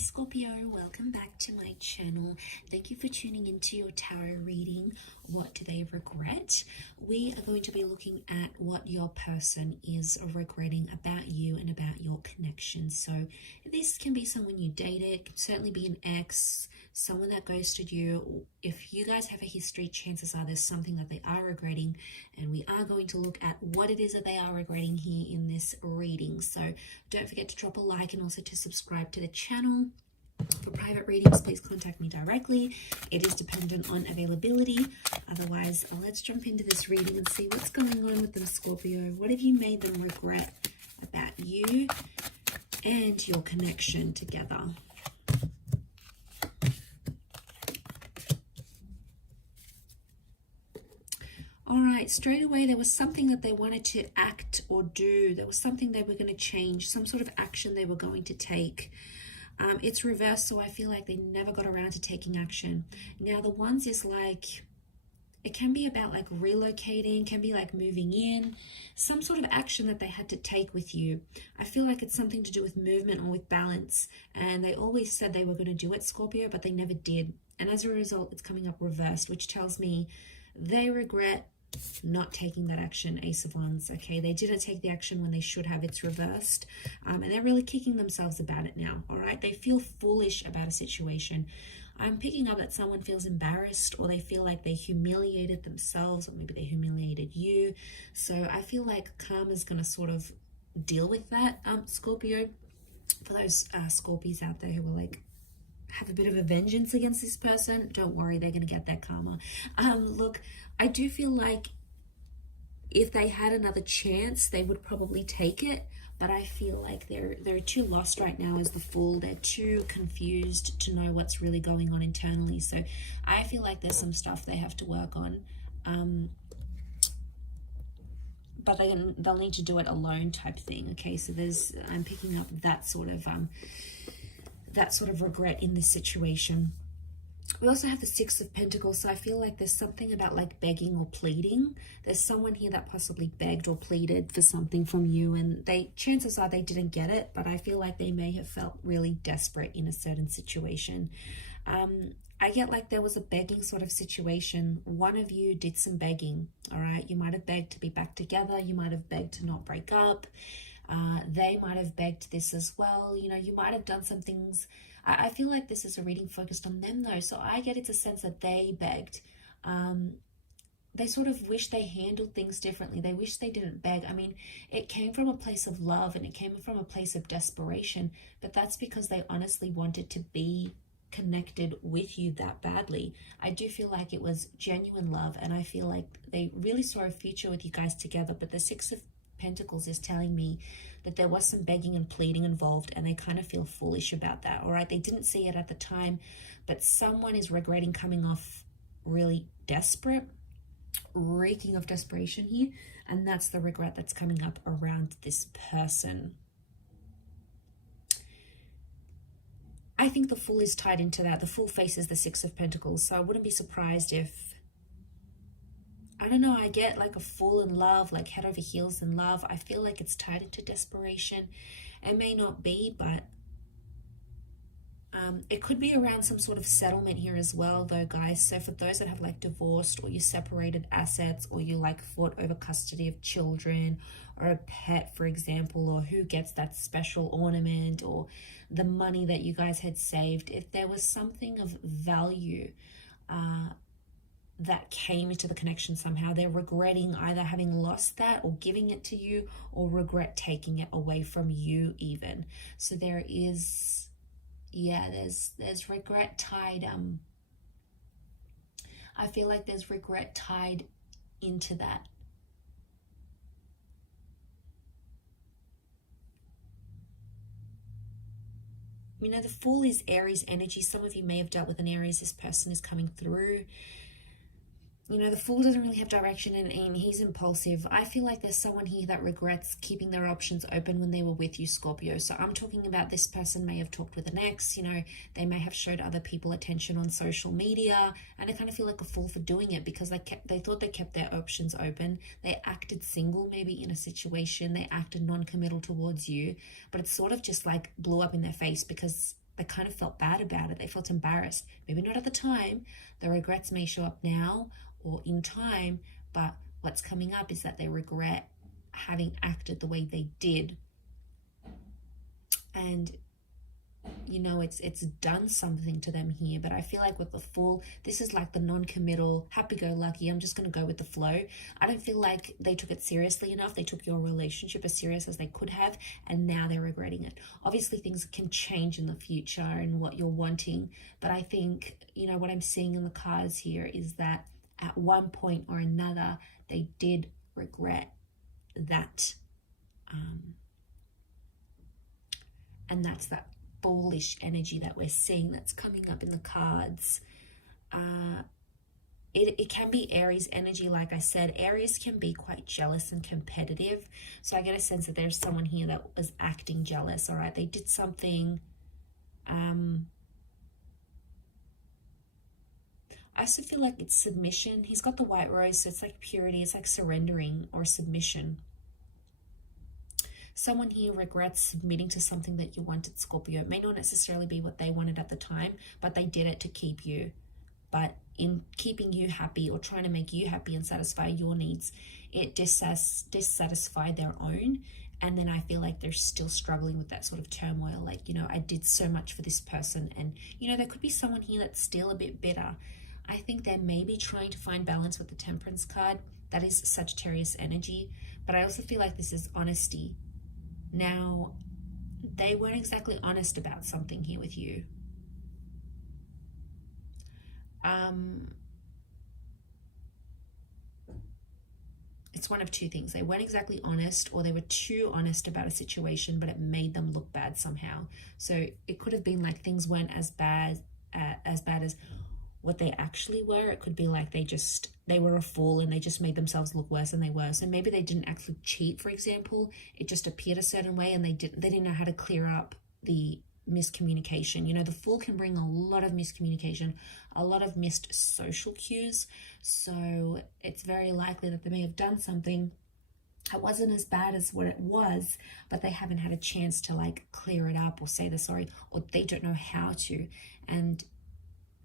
Scorpio, welcome back to my channel. Thank you for tuning into your tarot reading. What do they regret? We are going to be looking at what your person is regretting about you and about your connection. So this can be someone you dated, it could certainly be an ex, someone that ghosted you. If you guys have a history, chances are there's something that they are regretting, and we are going to look at what it is that they are regretting here in this reading. So don't forget to drop a like and also to subscribe to the channel. For private readings, please contact me directly. It is dependent on availability. Otherwise, let's jump into this reading and see what's going on with them, Scorpio. What have you made them regret about you and your connection together? All right, straight away, there was something that they wanted to act or do. There was something they were going to change, some sort of action they were going to take. It's reversed, so I feel like they never got around to taking action. Now, the ones is like, it can be about like relocating, can be like moving in, some sort of action that they had to take with you. I feel like it's something to do with movement or with balance. And they always said they were going to do it, Scorpio, but they never did. And as a result, it's coming up reversed, which tells me they regret not taking that action. Ace of Wands. Okay, they didn't take the action when they should have. It's reversed, and they're really kicking themselves about it now. All right, they feel foolish about a situation. I'm picking up that someone feels embarrassed, or they feel like they humiliated themselves, or maybe they humiliated you. So I feel like karma's going to sort of deal with that, Scorpio. For those Scorpios out there who are like, have a bit of a vengeance against this person, don't worry, they're going to get that karma. Look, I do feel like if they had another chance, they would probably take it, but I feel like they're too lost right now as the Fool. They're too confused to know what's really going on internally. So I feel like there's some stuff they have to work on, but they'll need to do it alone type thing. Okay, so I'm picking up that sort of regret in this situation. We also have the Six of Pentacles, so I feel like there's something about like begging or pleading. There's someone here that possibly begged or pleaded for something from you, and chances are they didn't get it, but I feel like they may have felt really desperate in a certain situation. I get like there was a begging sort of situation. One of you did some begging, all right? You might have begged to be back together. You might have begged to not break up. They might have begged this as well. You know, you might have done some things. I feel like this is a reading focused on them though. So I get it's a sense that they begged. They sort of wish they handled things differently. They wish they didn't beg. I mean, it came from a place of love and it came from a place of desperation, but that's because they honestly wanted to be connected with you that badly. I do feel like it was genuine love, and I feel like they really saw a future with you guys together. But the Six of Pentacles is telling me that there was some begging and pleading involved, and they kind of feel foolish about that. All right, they didn't see it at the time, but someone is regretting coming off really desperate, reeking of desperation here, and that's the regret that's coming up around this person. I think the Fool is tied into that. The Fool faces the Six of Pentacles, so I wouldn't be surprised if, I don't know, I get like a Fool in love, like head over heels in love. I feel like it's tied into desperation. It may not be, but it could be around some sort of settlement here as well though, guys. So for those that have like divorced, or you separated assets, or you like fought over custody of children or a pet, for example, or who gets that special ornament, or the money that you guys had saved, if there was something of value that came into the connection somehow, they're regretting either having lost that or giving it to you, or regret taking it away from you even. So there is, yeah, there's regret tied. I feel like there's regret tied into that. You know, the Fool is Aries energy. Some of you may have dealt with an Aries. This person is coming through. You know, the Fool doesn't really have direction, and he's impulsive. I feel like there's someone here that regrets keeping their options open when they were with you, Scorpio. So I'm talking about this person may have talked with an ex, you know, they may have showed other people attention on social media, and I kind of feel like a fool for doing it because they thought they kept their options open. They acted single maybe in a situation. They acted non-committal towards you, but it's sort of just like blew up in their face because they kind of felt bad about it. They felt embarrassed. Maybe not at the time. The regrets may show up now or in time, but what's coming up is that they regret having acted the way they did. And you know, it's done something to them here. But I feel like with the Fool, this is like the non-committal, happy-go-lucky, I'm just going to go with the flow. I don't feel like they took it seriously enough. They took your relationship as serious as they could have, and now they're regretting it. Obviously, things can change in the future and what you're wanting, but I think, you know, what I'm seeing in the cards here is that at one point or another, they did regret that. And that's that bullish energy that we're seeing that's coming up in the cards. It can be Aries energy. Like I said, Aries can be quite jealous and competitive. So I get a sense that there's someone here that was acting jealous. All right, they did something. I also feel like it's submission. He's got the white rose, so it's like purity. It's like surrendering or submission. Someone here regrets submitting to something that you wanted, Scorpio. It may not necessarily be what they wanted at the time, but they did it to keep you. But in keeping you happy or trying to make you happy and satisfy your needs, it dissatisfied their own. And then I feel like they're still struggling with that sort of turmoil. Like, you know, I did so much for this person. And, you know, there could be someone here that's still a bit bitter. I think they're maybe trying to find balance with the Temperance card. That is Sagittarius energy. But I also feel like this is honesty. Now, they weren't exactly honest about something here with you. It's one of two things. They weren't exactly honest, or they were too honest about a situation, but it made them look bad somehow. So it could have been like things weren't as bad as what they actually were. It could be like they were a fool and they just made themselves look worse than they were. So maybe they didn't actually cheat, for example. It just appeared a certain way, and they didn't know how to clear up the miscommunication. You know, the Fool can bring a lot of miscommunication, a lot of missed social cues. So it's very likely that they may have done something that wasn't as bad as what it was, but they haven't had a chance to like clear it up or say they're sorry, or they don't know how to. And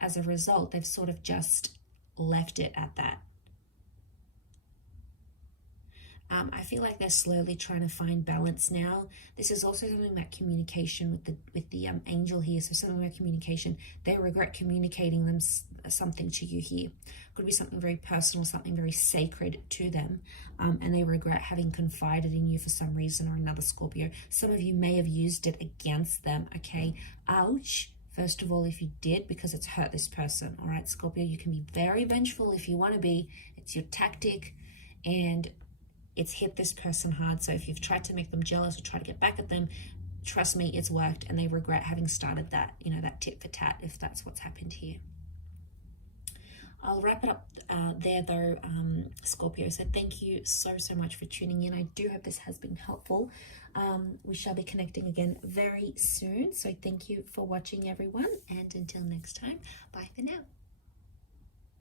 as a result, they've sort of just left it at that. I feel like they're slowly trying to find balance now. This is also something about communication with the angel here. So something about communication. They regret communicating them something to you here. Could be something very personal, something very sacred to them, and they regret having confided in you for some reason or another, Scorpio. Some of you may have used it against them. Okay, ouch. First of all, if you did, because it's hurt this person. All right, Scorpio, you can be very vengeful if you want to be. It's your tactic, and it's hit this person hard. So if you've tried to make them jealous or try to get back at them, trust me, it's worked, and they regret having started that, you know, that tit for tat, if that's what's happened here. I'll wrap it up there though, Scorpio. So thank you so much for tuning in. I do hope this has been helpful. We shall be connecting again very soon. So thank you for watching, everyone. And until next time, bye for now.